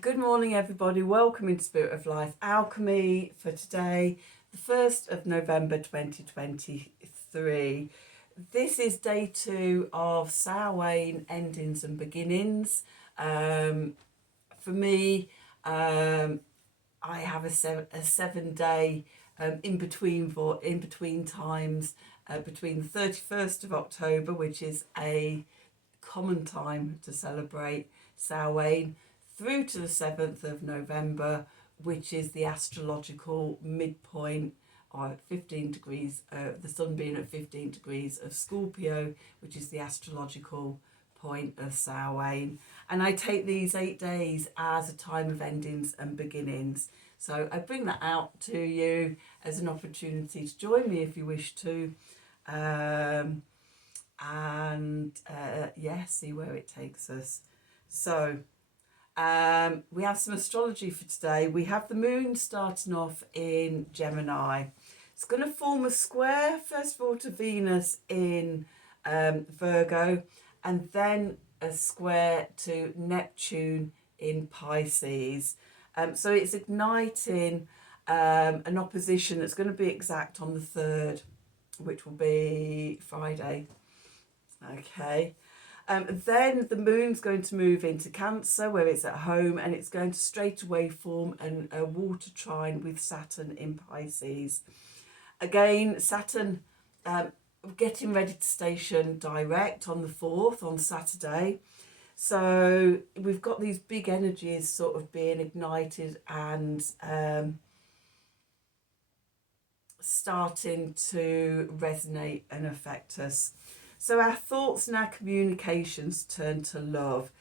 Good morning, everybody. Welcome into Spirit of Life Alchemy for today, the 1st of November 2023. This is day 2 of Samhain endings and beginnings. For me, I have a 7-day in between times between the 31st of October, which is a common time to celebrate Samhain, through to the 7th of November, which is the astrological midpoint, or 15 degrees, the sun being at 15 degrees of Scorpio, which is the astrological point of Samhain. And I take these 8 days as a time of endings and beginnings. So I bring that out to you as an opportunity to join me if you wish to. See where it takes us. So we have some astrology for today. We have the moon starting off in Gemini. It's going to form a square, first of all, to Venus in Virgo, and then a square to Neptune in Pisces. So it's igniting an opposition that's going to be exact on the 3rd, which will be Friday. Okay. Then the moon's going to move into Cancer, where it's at home, and it's going to straight away form a water trine with Saturn in Pisces. Again, Saturn getting ready to station direct on the 4th, on Saturday. So we've got these big energies sort of being ignited and starting to resonate and affect us. So our thoughts and our communications turn to love,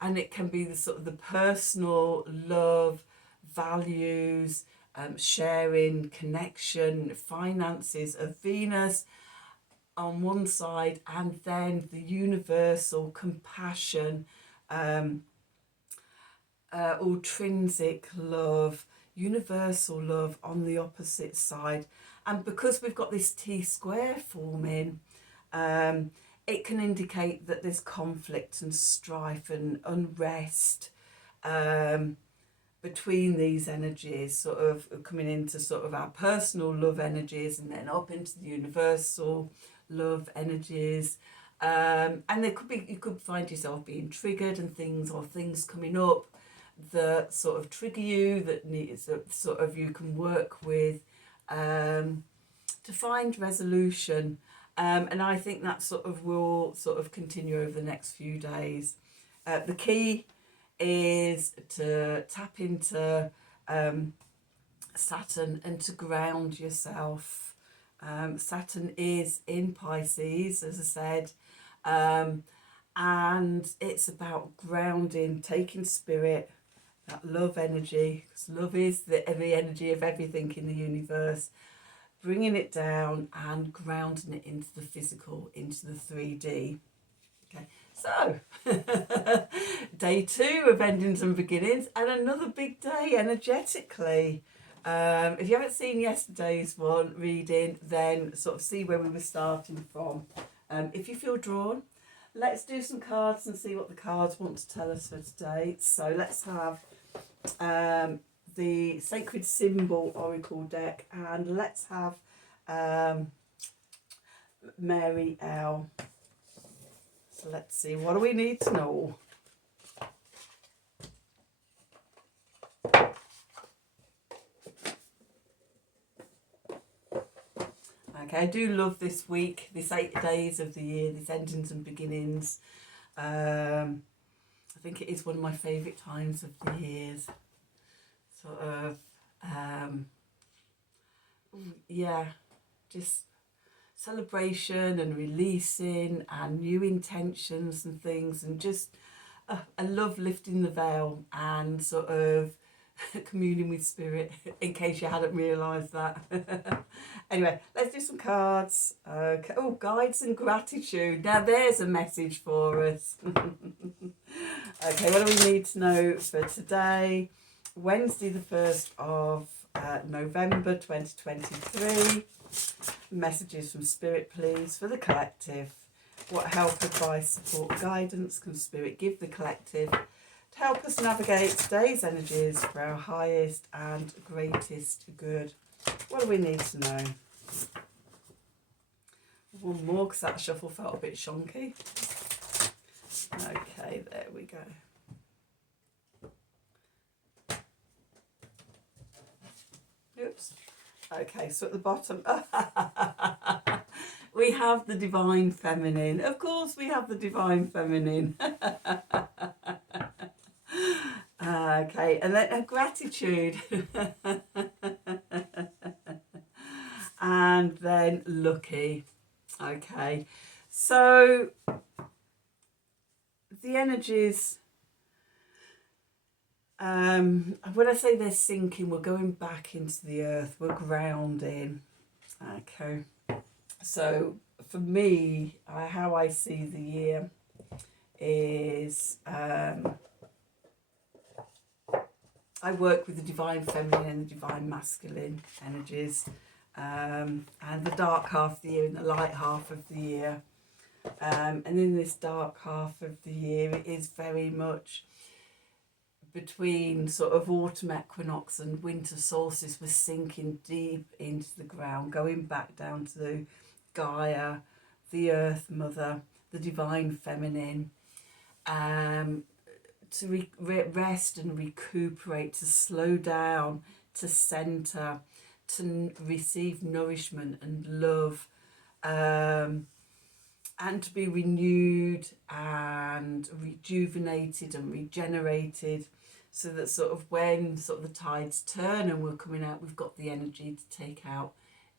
and it can be the sort of the personal love, values, sharing, connection, finances of Venus on one side, and then the universal compassion, intrinsic love, universal love on the opposite side. And because we've got this T-square forming, it can indicate that there's conflict and strife and unrest between these energies, sort of coming into sort of our personal love energies and then up into the universal love energies. And there could be, you could find yourself being triggered and things coming up that sort of trigger you, that needs that sort of you can work with to find resolution. And I think that sort of will sort of continue over the next few days. The key is to tap into Saturn and to ground yourself. Saturn is in Pisces, as I said, and it's about grounding, taking spirit, that love energy, because love is the energy of everything in the universe, bringing it down and grounding it into the physical, into the 3D. Okay, so day 2 of endings and beginnings, and another big day energetically. If you haven't seen yesterday's one reading, then sort of see where we were starting from. If you feel drawn, let's do some cards and see what the cards want to tell us for today. So let's have the Sacred Symbol Oracle deck, and let's have Mary L. So let's see, what do we need to know? Okay, I do love this week, this 8 days of the year, this endings and beginnings. I think it is one of my favourite times of the years. Sort of, just celebration and releasing and new intentions and things, and just I love lifting the veil and sort of communing with spirit, in case you hadn't realised that. Anyway, let's do some cards. Okay. Oh, guides and gratitude. Now there's a message for us. Okay, what do we need to know for today? Wednesday the 1st of November 2023. Messages from Spirit, please, for the collective. What help, advice, support, guidance can Spirit give the collective to help us navigate today's energies for our highest and greatest good. What do we need to know? One more, because that shuffle felt a bit shonky. Okay, there we go. Oops. Okay, so at the bottom, we have the Divine Feminine. Of course, we have the Divine Feminine. Okay, and then a gratitude. And then lucky. Okay, so the energies, when I say they're sinking, we're going back into the earth, we're grounding. Okay, so for me, how I see the year is I work with the Divine Feminine and the Divine Masculine energies, and the dark half of the year and the light half of the year. And in this dark half of the year, it is very much between sort of autumn equinox and winter solstice. We're sinking deep into the ground, going back down to the Gaia, the Earth Mother, the Divine Feminine, to rest and recuperate, to slow down, to centre, to receive nourishment and love, and to be renewed and rejuvenated and regenerated, so that sort of when sort of the tides turn and we're coming out, we've got the energy to take out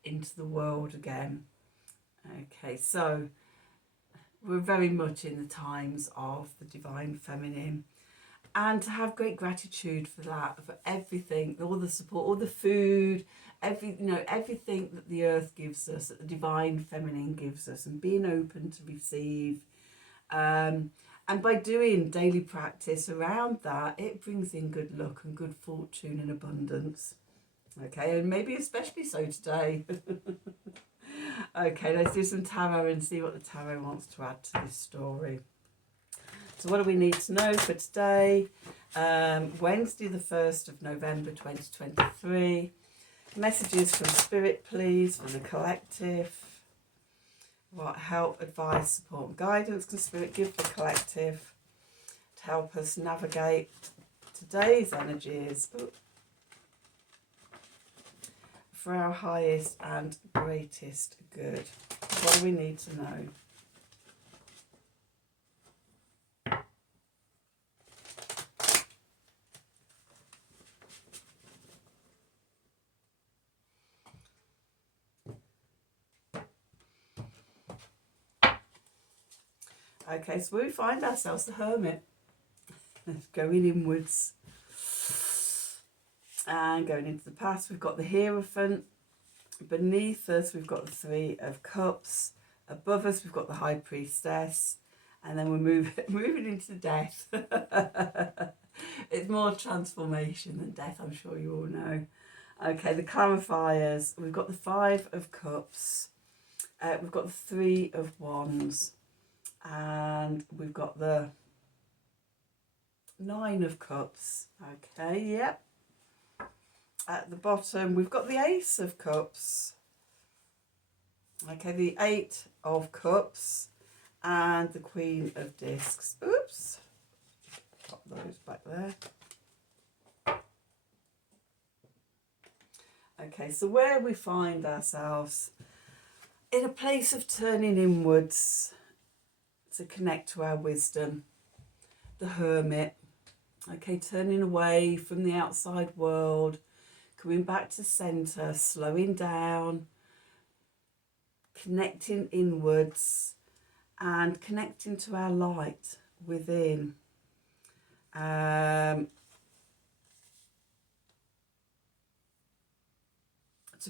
into the world again. Okay, so we're very much in the times of the Divine Feminine, and to have great gratitude for that, for everything, all the support, all the food, everything that the earth gives us, that the Divine Feminine gives us, and being open to receive. And by doing daily practice around that, it brings in good luck and good fortune and abundance. Okay, and maybe especially so today. Okay, let's do some tarot and see what the tarot wants to add to this story. So what do we need to know for today? Wednesday the 1st of November 2023. Messages from Spirit, please, for the collective. What help, advice, support and guidance can Spirit give the collective to help us navigate today's energies for our highest and greatest good? What do we need to know? Okay, so we find ourselves the Hermit, going inwards and going into the past. We've got the Hierophant. Beneath us, we've got the Three of Cups. Above us, we've got the High Priestess. And then we're moving into death. It's more transformation than death, I'm sure you all know. Okay, the clarifiers. We've got the Five of Cups. We've got the Three of Wands. And we've got the Nine of Cups. Okay, yep. At the bottom, we've got the Ace of Cups. Okay, the Eight of Cups. And the Queen of Discs. Oops. Pop those back there. Okay, so where we find ourselves, in a place of turning inwards to connect to our wisdom, the Hermit. Okay, turning away from the outside world, coming back to centre, slowing down, connecting inwards and connecting to our light within. To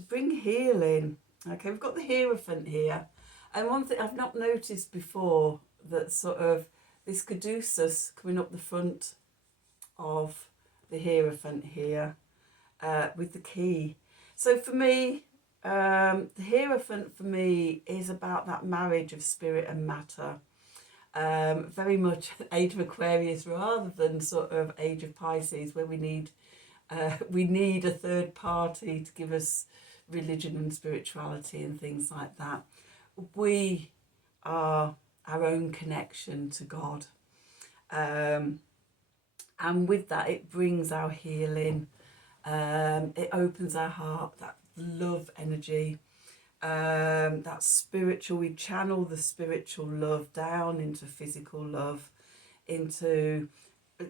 bring healing. Okay, we've got the Hierophant here. And one thing I've not noticed before, that sort of this caduceus coming up the front of the Hierophant here, with the key. So for me, the Hierophant for me is about that marriage of spirit and matter, Very much age of Aquarius rather than sort of age of Pisces, where we need a third party to give us religion and spirituality and things like that. We are our own connection to God. And with that, it brings our healing. It opens our heart, that love energy, that spiritual, we channel the spiritual love down into physical love, into,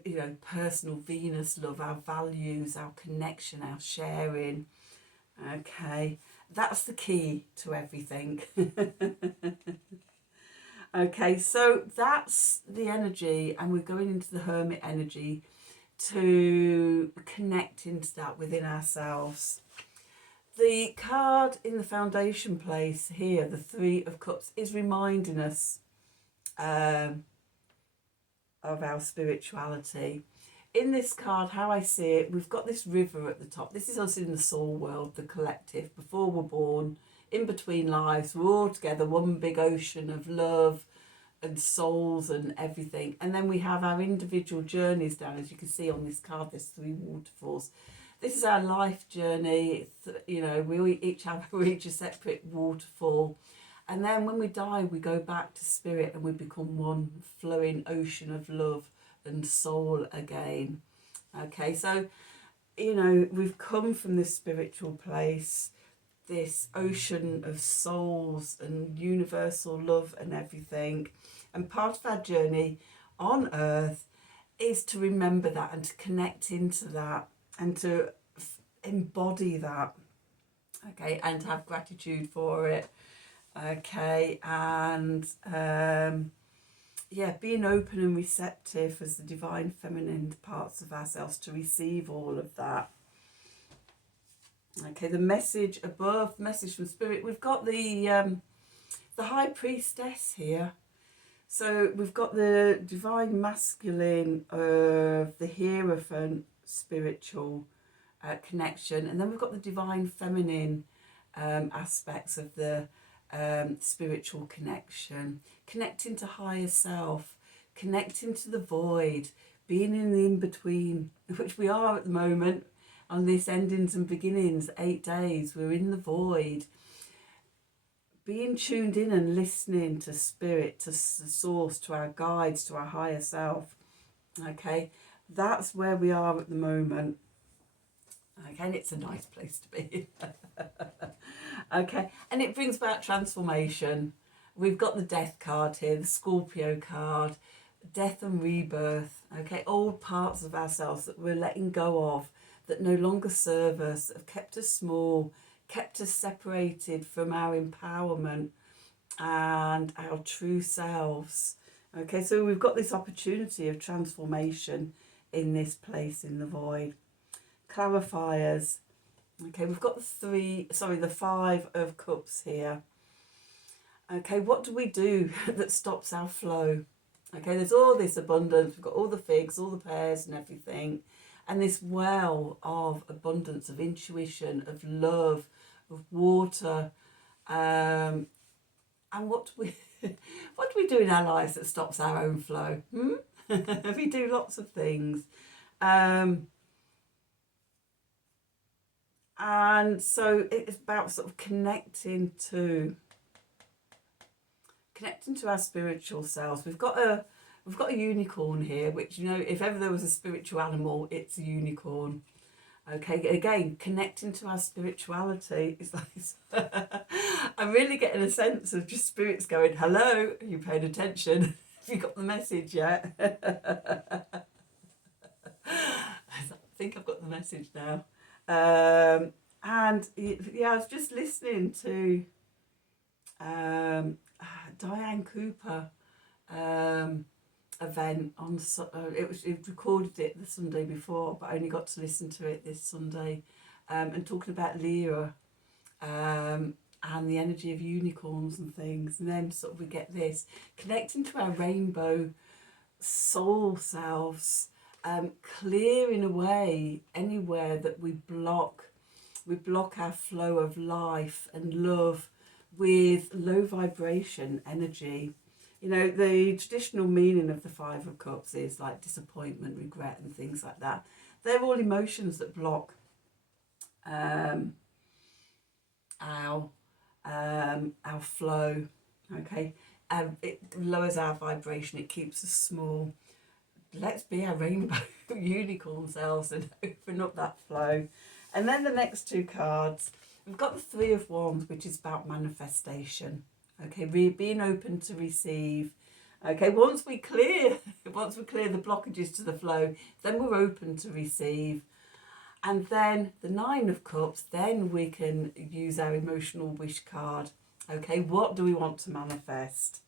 you know, personal Venus love, our values, our connection, our sharing. Okay, that's the key to everything. Okay, so that's the energy, and we're going into the Hermit energy to connect into that within ourselves. The card in the foundation place here, the Three of Cups, is reminding us of our spirituality. In this card, how I see it, we've got this river at the top. This is us in the soul world, the collective, before we're born, in between lives. We're all together, one big ocean of love and souls and everything. And then we have our individual journeys down. As you can see on this card, there's 3 waterfalls. This is our life journey. You know, we each have a separate waterfall. And then when we die, we go back to spirit and we become one flowing ocean of love and soul again. Okay, so, you know, we've come from this spiritual place, this ocean of souls and universal love and everything. And part of our journey on earth is to remember that and to connect into that and to embody that, okay, and have gratitude for it, okay, and yeah, being open and receptive as the divine feminine parts of ourselves to receive all of that. Okay, the message above, message from spirit. We've got the high priestess here. So we've got the divine masculine of the Hierophant spiritual connection, and then we've got the divine feminine aspects of the spiritual connection, connecting to higher self, connecting to the void, being in the in-between, which we are at the moment on this endings and beginnings, 8 days, we're in the void. Being tuned in and listening to spirit, to the source, to our guides, to our higher self. Okay, that's where we are at the moment. Okay, and it's a nice place to be. Okay, and it brings about transformation. We've got the death card here, the Scorpio card, death and rebirth. Okay, old parts of ourselves that we're letting go of, that no longer serve us, that have kept us small, kept us separated from our empowerment and our true selves. Okay, so we've got this opportunity of transformation in this place in the void. Clarifiers. Okay, we've got the 5 of Cups here. Okay, what do we do that stops our flow? Okay, there's all this abundance. We've got all the figs, all the pears and everything. And this well of abundance, of intuition, of love, of water. And what do we do in our lives that stops our own flow? We do lots of things. And so it's about sort of connecting to our spiritual selves. We've got a unicorn here, which, you know, if ever there was a spiritual animal, it's a unicorn. Okay, again, connecting to our spirituality is like I'm really getting a sense of just spirits going, hello, are you paying attention? Have you got the message yet? I think I've got the message now. And yeah, I was just listening to Diane Cooper event on it recorded it the Sunday before, but I only got to listen to it this Sunday, and talking about Lyra and the energy of unicorns and things. And then sort of we get this connecting to our rainbow soul selves, clearing away anywhere that we block our flow of life and love with low vibration energy, You know, the traditional meaning of the Five of Cups is like disappointment, regret, and things like that. They're all emotions that block our flow. Okay, it lowers our vibration. It keeps us small. Let's be our rainbow unicorn selves and open up that flow. And then the next two cards, we've got the Three of Wands, which is about manifestation. Okay, being open to receive. Okay, once we clear the blockages to the flow, then we're open to receive. And then the Nine of Cups, then we can use our emotional wish card. Okay, what do we want to manifest?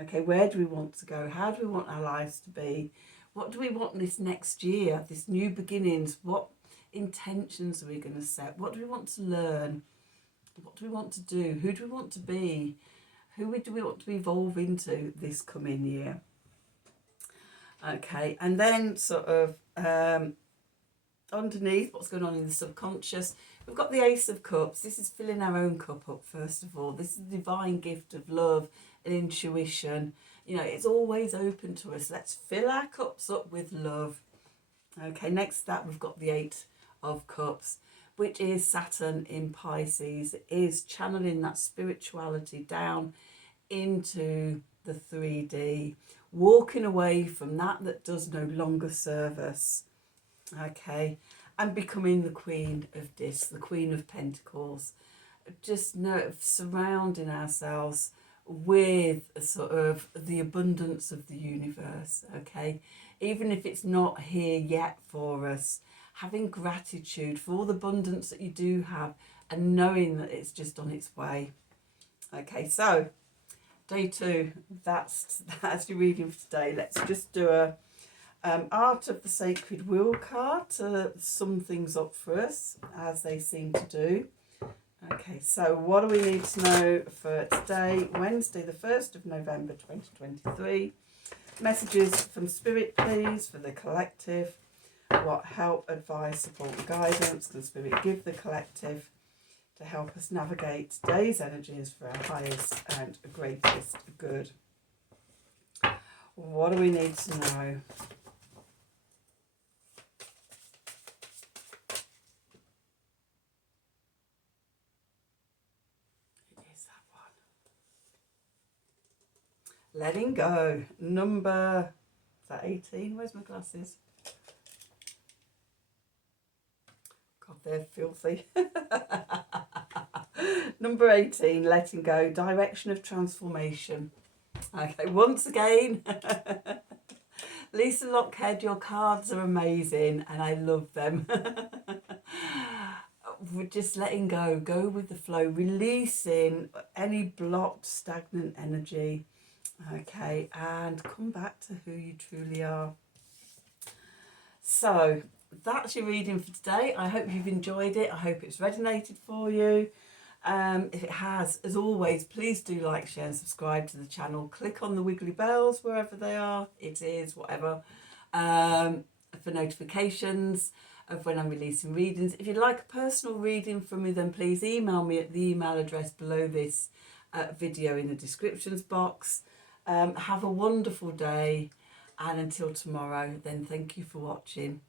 Okay, where do we want to go? How do we want our lives to be? What do we want this next year, this new beginnings? What intentions are we going to set? What do we want to learn? What do we want to do? Who do we want to be? Who do we want to evolve into this coming year? Okay, and then sort of underneath what's going on in the subconscious, we've got the Ace of Cups. This is filling our own cup up, first of all. This is the divine gift of love and intuition. You know, it's always open to us. Let's fill our cups up with love. Okay, next to that, we've got the Eight of Cups, which is Saturn in Pisces. It is channeling that spirituality down into the 3D, walking away from that does no longer serve us. Okay, and becoming the Queen of Discs, the Queen of Pentacles. Just surrounding ourselves with sort of the abundance of the universe. Okay, even if it's not here yet for us, having gratitude for all the abundance that you do have and knowing that it's just on its way. Okay, so day 2, that's your reading for today. Let's just do a Art of the Sacred Wheel card to sum things up for us, as they seem to do. Okay, so what do we need to know for today, Wednesday the 1st of November 2023? Messages from Spirit, please, for the collective. What help, advice, support, and guidance can Spirit give the collective to help us navigate today's energies for our highest and greatest good? What do we need to know? Letting go. Number, is that 18? Where's my glasses? God, they're filthy. Number 18, letting go. Direction of transformation. Okay, once again, Lisa Lockhead, your cards are amazing and I love them. We're just letting go. Go with the flow. Releasing any blocked, stagnant energy. Okay, and come back to who you truly are. So that's your reading for today. I hope you've enjoyed it. I hope it's resonated for you. If it has, as always, please do like, share and subscribe to the channel. Click on the wiggly bells wherever they are. It is, whatever, for notifications of when I'm releasing readings. If you'd like a personal reading from me, then please email me at the email address below this video in the descriptions box. Have a wonderful day, and until tomorrow, then thank you for watching.